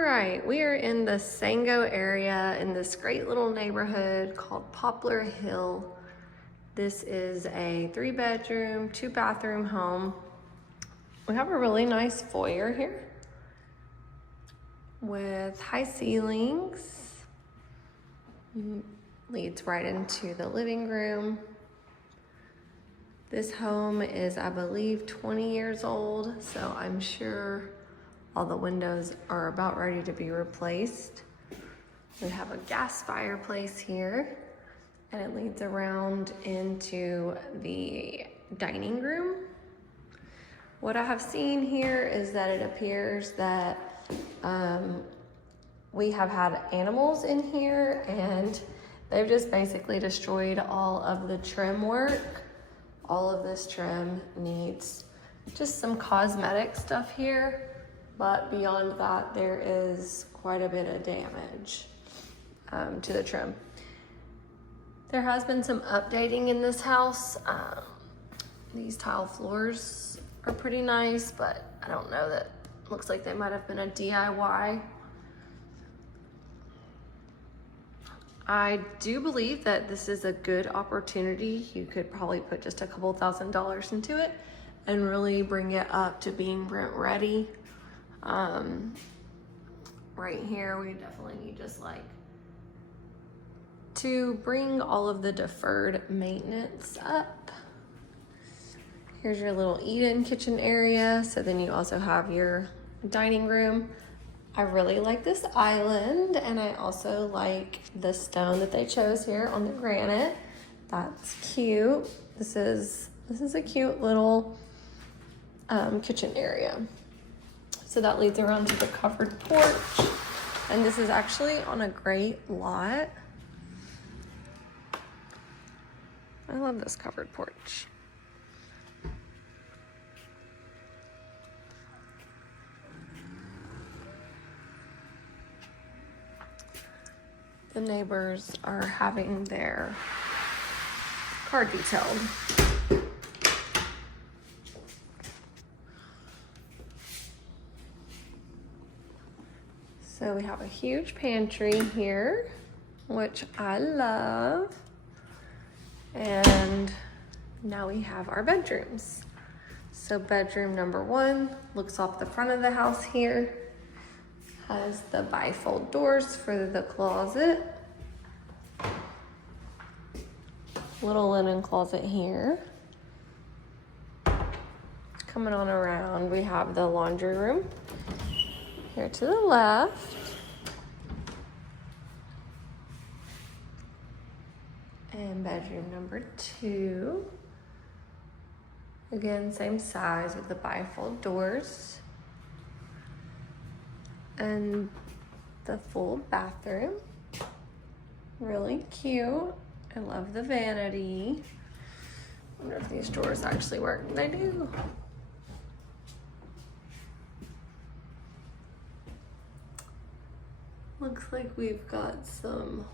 All right, we are in the Sango area in this great little neighborhood called Poplar Hill. This is a 3-bedroom, 2-bathroom home. We have a really nice foyer here with high ceilings. Leads right into the living room. This home is, I believe, 20 years old, so I'm sure all the windows are about ready to be replaced. We have a gas fireplace here, and it leads around into the dining room. What I have seen here is that it appears that we have had animals in here, and they've just basically destroyed all of the trim work. All of this trim needs just some cosmetic stuff here. But beyond that, there is quite a bit of damage to the trim. There has been some updating in this house. These tile floors are pretty nice, but I don't know, that looks like they might have been a DIY. I do believe that this is a good opportunity. You could probably put just a couple $1,000s into it and really bring it up to being rent ready. Right here, we definitely need just like to bring all of the deferred maintenance up. Here's your little eat-in kitchen area. So then you also have your dining room. I really like this island, and I also like the stone that they chose here on the granite. That's cute. This is a cute little kitchen area. So that leads around to the covered porch. And this is actually on a great lot. I love this covered porch. The neighbors are having their car detailed. So we have a huge pantry here, which I love. And now we have our bedrooms. So bedroom number 1 looks off the front of the house here. Has the bifold doors for the closet. Little linen closet here. Coming on around, we have the laundry room here to the left. And bedroom number 2. Again, same size with the bifold doors. And the full bathroom. Really cute. I love the vanity. I wonder if these drawers actually work. They do. Looks like we've got some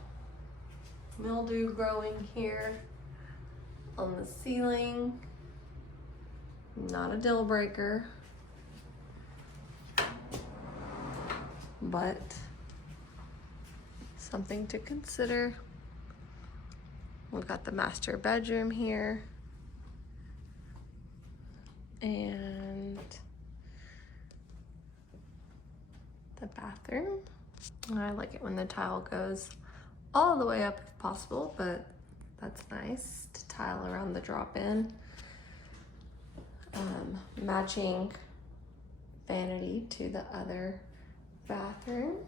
mildew growing here on the ceiling. Not a deal breaker, but something to consider. We've got the master bedroom here, and the bathroom. I like it when the tile goes all the way up if possible, but that's nice to tile around the drop-in. Matching vanity to the other bathroom.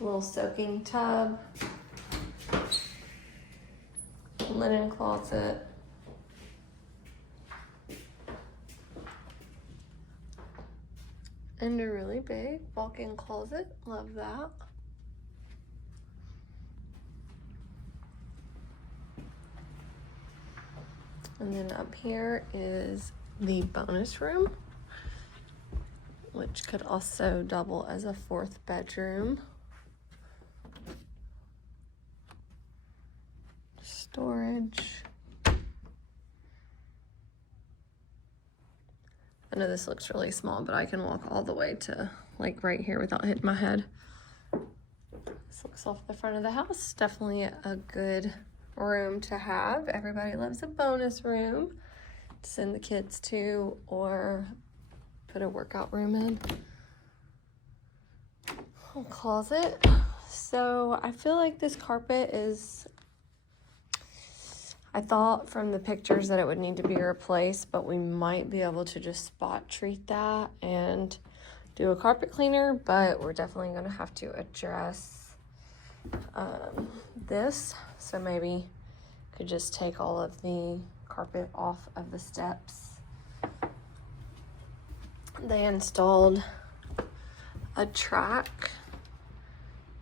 Little soaking tub. Linen closet. And a really big walk-in closet. Love that. And then up here is the bonus room, which could also double as a 4th bedroom. Storage. I know this looks really small, but I can walk all the way to like right here without hitting my head. This looks off the front of the house. Definitely a good room to have. Everybody loves a bonus room to send the kids to or put a workout room in. Little closet. So I feel like this carpet is, I thought from the pictures that it would need to be replaced, but we might be able to just spot treat that and do a carpet cleaner, but we're definitely going to have to address this. So maybe could just take all of the carpet off of the steps. They installed a track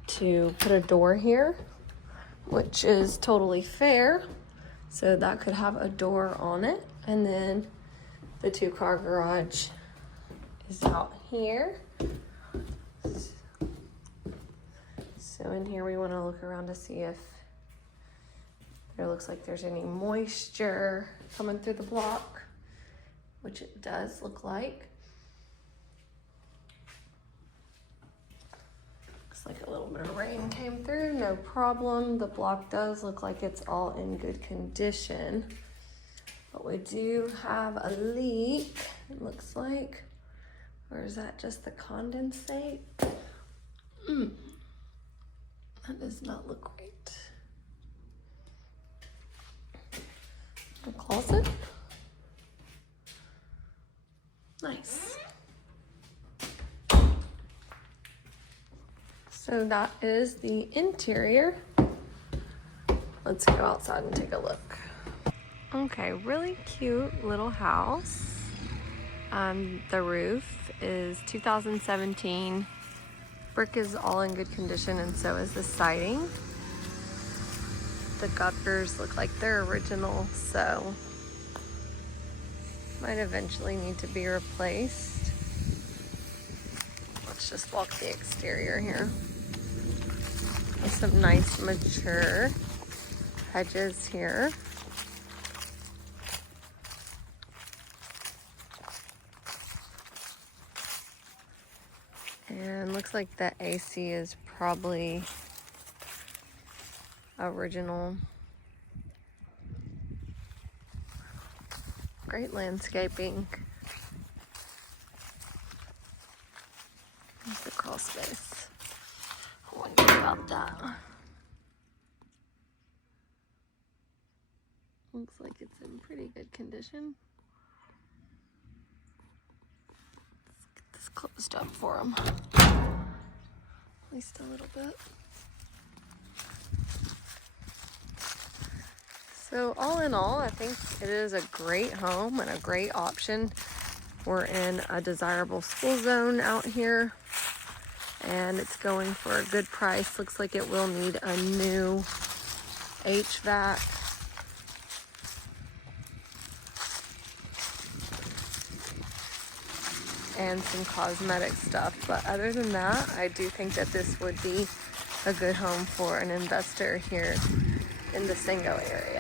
to put a door here, which is totally fair. So that could have a door on it. And then the 2-car garage is out here. So in here we want to look around to see if there looks like there's any moisture coming through the block, which it does look like. Looks like a little bit of rain came through, no problem. The block does look like it's all in good condition, but we do have a leak, it looks like. Or is that just the condensate? That does not look right. The closet. Nice. So that is the interior. Let's go outside and take a look. Okay, really cute little house. The roof is 2017. Brick is all in good condition, and so is the siding. The gutters look like they're original, so might eventually need to be replaced. Let's just walk the exterior here. There's some nice mature hedges here. And looks like the AC is probably original. Great landscaping. There's the crawl space. I wonder about that. Looks like it's in pretty good condition. Let's get this closed up for them. At least a little bit. So all in all, I think it is a great home and a great option. We're in a desirable school zone out here, and it's going for a good price. Looks like it will need a new HVAC. And some cosmetic stuff, but other than that, I do think that this would be a good home for an investor here in the Singo area.